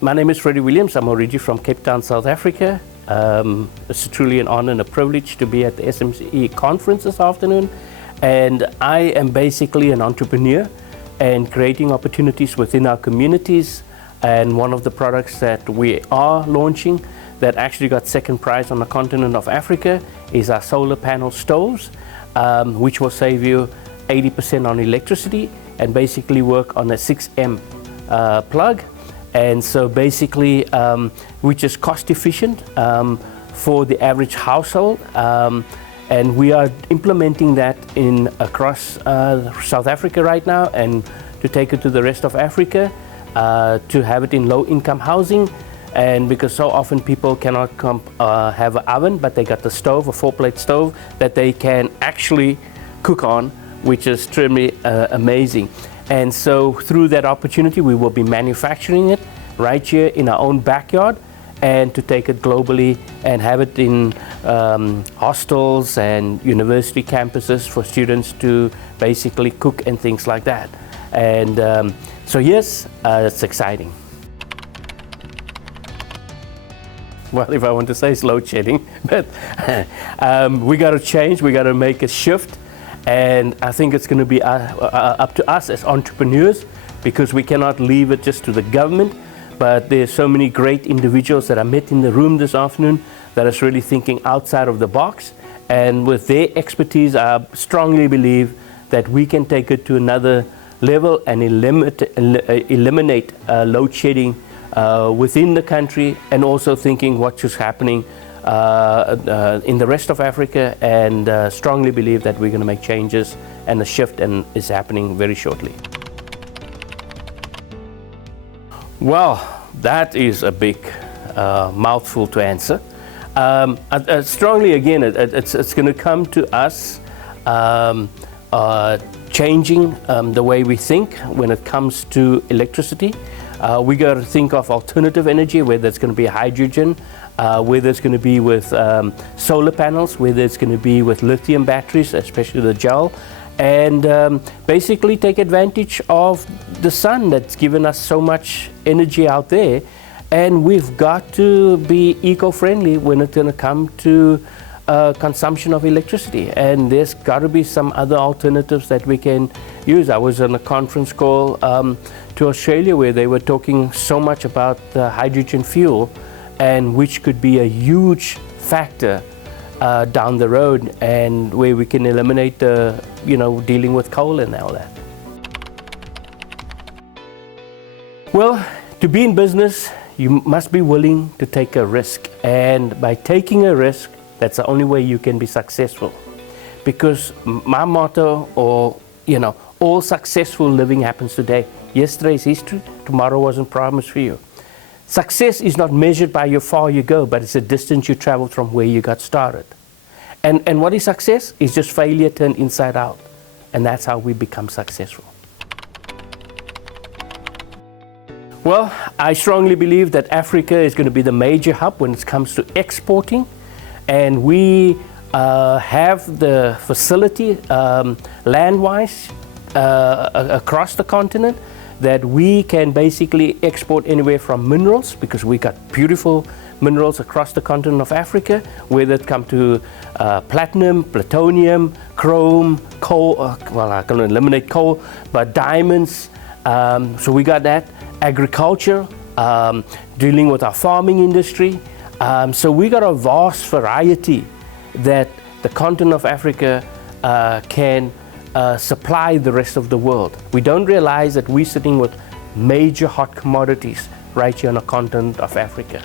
My name is Freddie Williams. I'm originally from Cape Town, South Africa. It's truly an honor and a privilege to be at the SME conference this afternoon. And I am basically an entrepreneur and creating opportunities within our communities. And one of the products that we are launching that actually got second prize on the continent of Africa is our solar panel stoves, which will save you 80% on electricity and basically work on a 6M plug. And so basically, which is cost efficient for the average household. And we are implementing that across South Africa right now, and to take it to the rest of Africa, to have it in low income housing. And because so often people cannot have an oven, but they got the stove, a 4-plate stove that they can actually cook on, which is truly amazing. And so through that opportunity, we will be manufacturing it right here in our own backyard, and to take it globally and have it in hostels and university campuses for students to basically cook and things like that. And so yes, it's exciting. Well, if I want to say it's load shedding, but we got to change, we got to make a shift. And I think it's going to be up to us as entrepreneurs, because we cannot leave it just to the government. But there's so many great individuals that I met in the room this afternoon that is really thinking outside of the box. And with their expertise, I strongly believe that we can take it to another level and eliminate load shedding within the country, and also thinking what's just happening in the rest of Africa, and strongly believe that we're going to make changes, and the shift is happening very shortly. Well, that is a big mouthful to answer. Strongly, again, it's going to come to us changing the way we think when it comes to electricity. We got to think of alternative energy, whether it's going to be hydrogen, whether it's going to be with solar panels, whether it's going to be with lithium batteries, especially the gel, and basically take advantage of the sun that's given us so much energy out there. And we've got to be eco-friendly when it's going to come to consumption of electricity. And there's got to be some other alternatives that we can use. I was on a conference call to Australia where they were talking so much about the hydrogen fuel, and which could be a huge factor down the road, and where we can eliminate dealing with coal and all that. Well, to be in business, you must be willing to take a risk, and by taking a risk, that's the only way you can be successful. Because my motto, all successful living happens today. Yesterday's history, tomorrow wasn't promised for you. Success is not measured by how far you go, but it's the distance you traveled from where you got started. And what is success? It's just failure turned inside out. And that's how we become successful. Well, I strongly believe that Africa is going to be the major hub when it comes to exporting. And we have the facility, land-wise, across the continent, that we can basically export anywhere from minerals, because we got beautiful minerals across the continent of Africa, whether it come to platinum, plutonium, chrome, coal, well, I can eliminate coal, but diamonds, so we got that, agriculture, dealing with our farming industry, so we got a vast variety that the continent of Africa can supply the rest of the world. We don't realize that we're sitting with major hot commodities right here on the continent of Africa.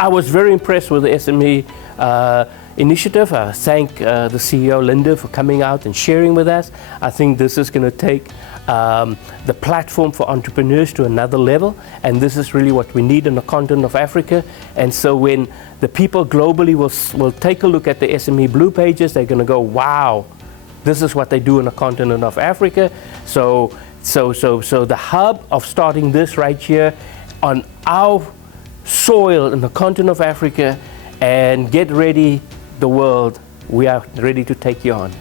I was very impressed with the SME initiative. I thank the CEO, Linda, for coming out and sharing with us. I think this is going to take the platform for entrepreneurs to another level, and this is really what we need in the continent of Africa. And so when the people globally will take a look at the SME Blue Pages, they're going to go, wow, this is what they do in the continent of Africa. So the hub of starting this right here on our soil in the continent of Africa, and get ready, the world, we are ready to take you on.